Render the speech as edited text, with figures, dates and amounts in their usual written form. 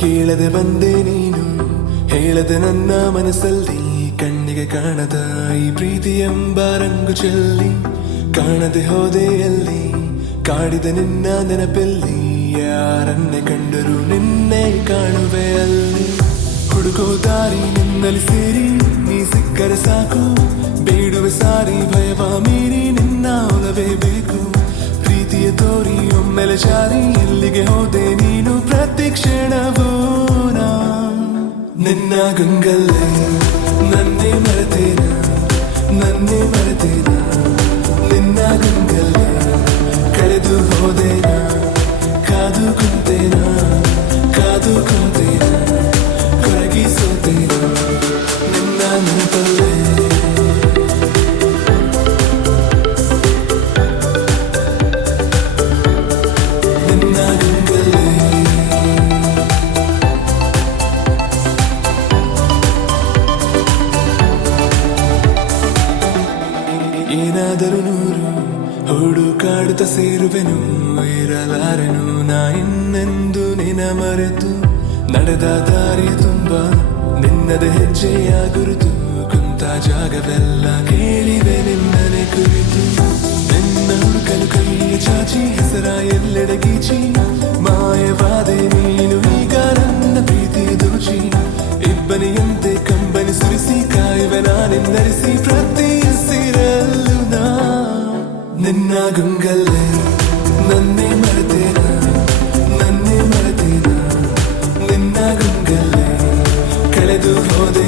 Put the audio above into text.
ಕೇಳದೆ ಬಂದೆ ನೀನು ಹೇಳದೆ ನನ್ನ ಮನಸ್ಸಲ್ಲಿ ಕಣ್ಣಿಗೆ ಕಾಣದ ಈ ಪ್ರೀತಿ ಎಂಬ ರಂಗು ಚೆಲ್ಲಿ ಕಾಣದೆ ಹೋದೆ ಎಲ್ಲಿ ಕಾಡಿದ ನಿನ್ನ ನೆನಪಲ್ಲಿ ಯಾರನ್ನೇ ಕಂಡರೂ ನಿನ್ನೆ ಕಾಣುವೆ ಅಲ್ಲಿ ಹುಡುಕೋ ದಾರಿ ನಿನ್ನಲ್ಲಿ ಸೇರಿ ನೀ ಸಿಕ್ಕರೆ ಸಾಕು ಬೇಡುವೆ ಸಾರಿ ಭಯವ ಮೀರಿ ನಿನ್ನ ಒಲವೇ ಬೇಕು ಪ್ರೀತಿಯ ತೋರಿ ಒಮ್ಮೆಲೆ ಜಾರಿ ಎಲ್ಲಿಗೆ ಹೋದೆ ನೀನು ಪ್ರತಿ ಕ್ಷಣವೂ ನಿನ್ನ ಗಂಗಲ್ಲೇ ನನ್ನೇ ಮರೆತೇನ ನನ್ನೇ ಮರೆತೇನ ನಿನ್ನ ಗಂಗಲ್ಲೇ ಕಳೆದು ಹೋದೇನ ಕಾದು ಕುಂತೇನ ಕಾದು ಕುಂತೇನ ಕರಗಿಸೋತೇನ ನಿನ್ನ ನೆನಪಲ್ಲೇ ಏನಾದರೂ ನೂರು ಹುಡುಕಾಡುತ್ತ ಸೇರುವೆನು ಇರಲಾರೆನು ನಾ ಇನ್ನೆಂದು ನಿನ ಮರೆತು ನಡೆದ ದಾರಿಯ ತುಂಬ ನಿನ್ನದ ಹೆಜ್ಜೆಯ ಗುರುತು ಕುಂತ ಜಾಗವೆಲ್ಲ ಕೇಳಿವೆ ನಿನ್ನನೆ ಕುರಿತು ನಿನ್ನ ಹುಡುಕಲು ಕೈಯ ಚಾಚಿ ಹೆಸರ ಎಲ್ಲೆಡೆ ಗೀಚಿ ಮಾಯವಾದೆ ನೀನು ಈಗ ನನ್ನ ಪ್ರೀತಿಯ ದೋಚಿ ಇಬ್ಬನಿಯಂತೆ ಕಂಬನಿ ಸುರಿಸಿ ಕಾಯುವೆ ನಾನೆನ್ನರಿಸಿ ಪ್ರತಿ ಹಸಿರಲ್ಲೂ ನಾ ನಿನ್ನ ಗಂಗಲ್ಲೇ ನನ್ನೇ ಮರೆತೇನ ನನ್ನೇ ಮರೆತೇನ ನಿನ್ನ ಗಂಗಲ್ಲೇ ಕಳೆದು ಹೋದೆ